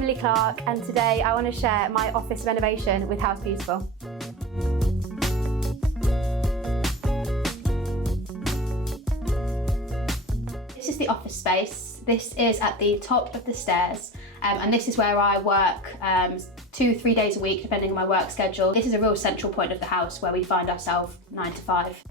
Emily Clark, and today I want to share my office renovation with House Beautiful. This is the office space. This is at the top of the stairs, and this is where I work 2-3 days a week depending on my work schedule. This is a real central point of the house where we find ourselves 9 to 5.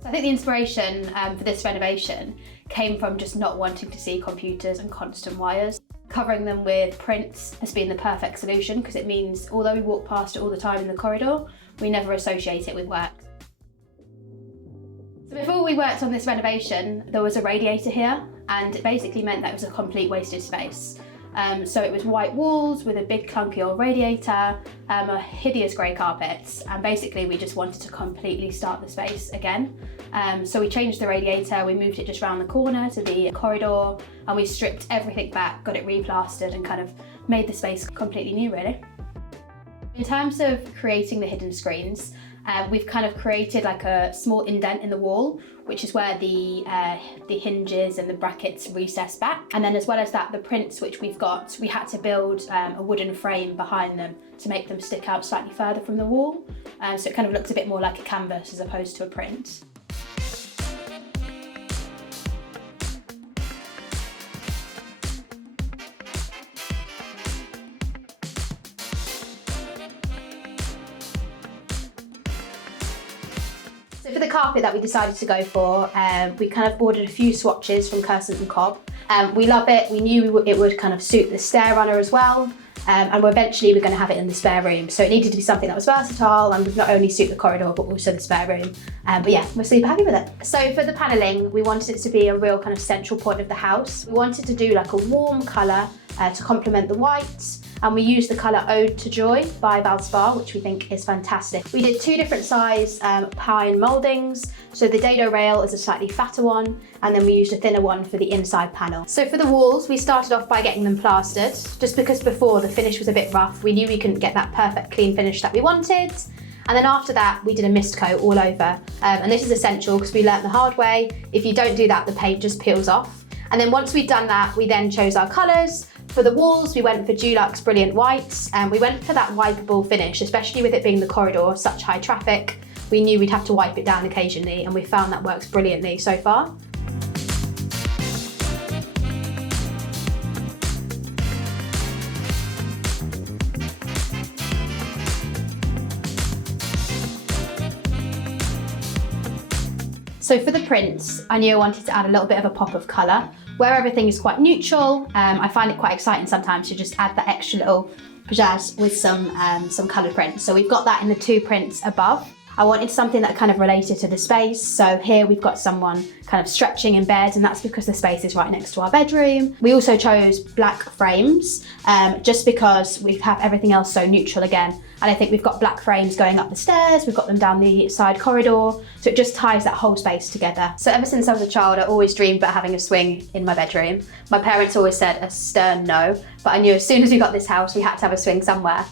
So I think the inspiration for this renovation came from just not wanting to see computers and constant wires. Covering them with prints has been the perfect solution because it means although we walk past it all the time in the corridor, we never associate it with work. So before we worked on this renovation, there was a radiator here, and it basically meant that it was a complete wasted space. So it was white walls with a big clunky old radiator, a hideous grey carpet, and basically we just wanted to completely start the space again. So we changed the radiator, we moved it just round the corner to the corridor, and we stripped everything back, got it replastered and kind of made the space completely new really. In terms of creating the hidden screens, we've kind of created like a small indent in the wall, which is where the hinges and the brackets recess back. And then as well as that, the prints which we've got, we had to build a wooden frame behind them to make them stick out slightly further from the wall. So it kind of looks a bit more like a canvas as opposed to a print. So for the carpet that we decided to go for, we kind of ordered a few swatches from Cursant and Cobb. We love it. We knew it would kind of suit the stair runner as well, and eventually we're going to have it in the spare room. So it needed to be something that was versatile and would not only suit the corridor but also the spare room. But yeah, we're super happy with it. So for the panelling, we wanted it to be a real kind of central point of the house. We wanted to do like a warm colour to complement the whites. And we used the colour Ode to Joy by Valspar, which we think is fantastic. We did 2 different size pine mouldings. So the dado rail is a slightly fatter one, and then we used a thinner one for the inside panel. So for the walls, we started off by getting them plastered, just because before the finish was a bit rough. We knew we couldn't get that perfect clean finish that we wanted. And then after that, we did a mist coat all over. And this is essential because we learnt the hard way. If you don't do that, the paint just peels off. And then once we'd done that, we then chose our colours. For the walls, we went for Dulux Brilliant Whites, and we went for that wipeable finish, especially with it being the corridor, such high traffic. We knew we'd have to wipe it down occasionally, and we found that works brilliantly so far. So for the prints, I knew I wanted to add a little bit of a pop of colour. Where everything is quite neutral, I find it quite exciting sometimes to just add that extra little pizzazz with some coloured prints. So we've got that in the 2 prints above. I wanted something that kind of related to the space. So here we've got someone kind of stretching in bed, and that's because the space is right next to our bedroom. We also chose black frames just because we have everything else so neutral again. And I think we've got black frames going up the stairs, we've got them down the side corridor, so it just ties that whole space together. So ever since I was a child, I always dreamed about having a swing in my bedroom. My parents always said a stern no, but I knew as soon as we got this house, we had to have a swing somewhere.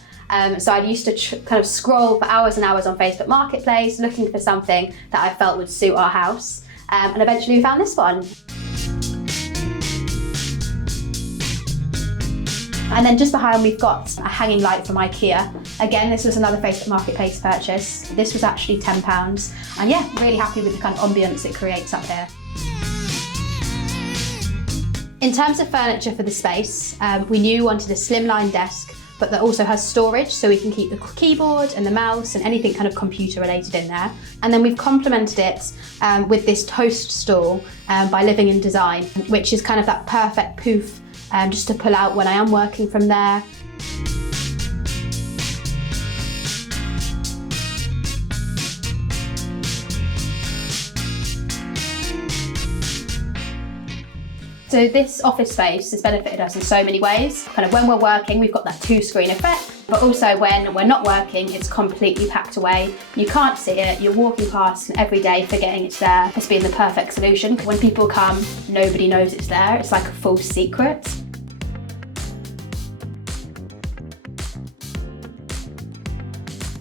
So I used to kind of scroll for hours and hours on Facebook Marketplace looking for something that I felt would suit our house, and eventually we found this one. And then just behind we've got a hanging light from IKEA. Again, this was another Facebook Marketplace purchase. This was actually £10, and yeah, really happy with the kind of ambience it creates up here. In terms of furniture for the space, we knew we wanted a slimline desk, but that also has storage so we can keep the keyboard and the mouse and anything kind of computer related in there. And then we've complemented it with this toast stool by Living in Design, which is kind of that perfect poof just to pull out when I am working from there. So this office space has benefited us in so many ways. Kind of when we're working, we've got that 2-screen effect, but also when we're not working, it's completely packed away. You can't see it, you're walking past and every day forgetting it's there has been the perfect solution. When people come, nobody knows it's there. It's like a full secret.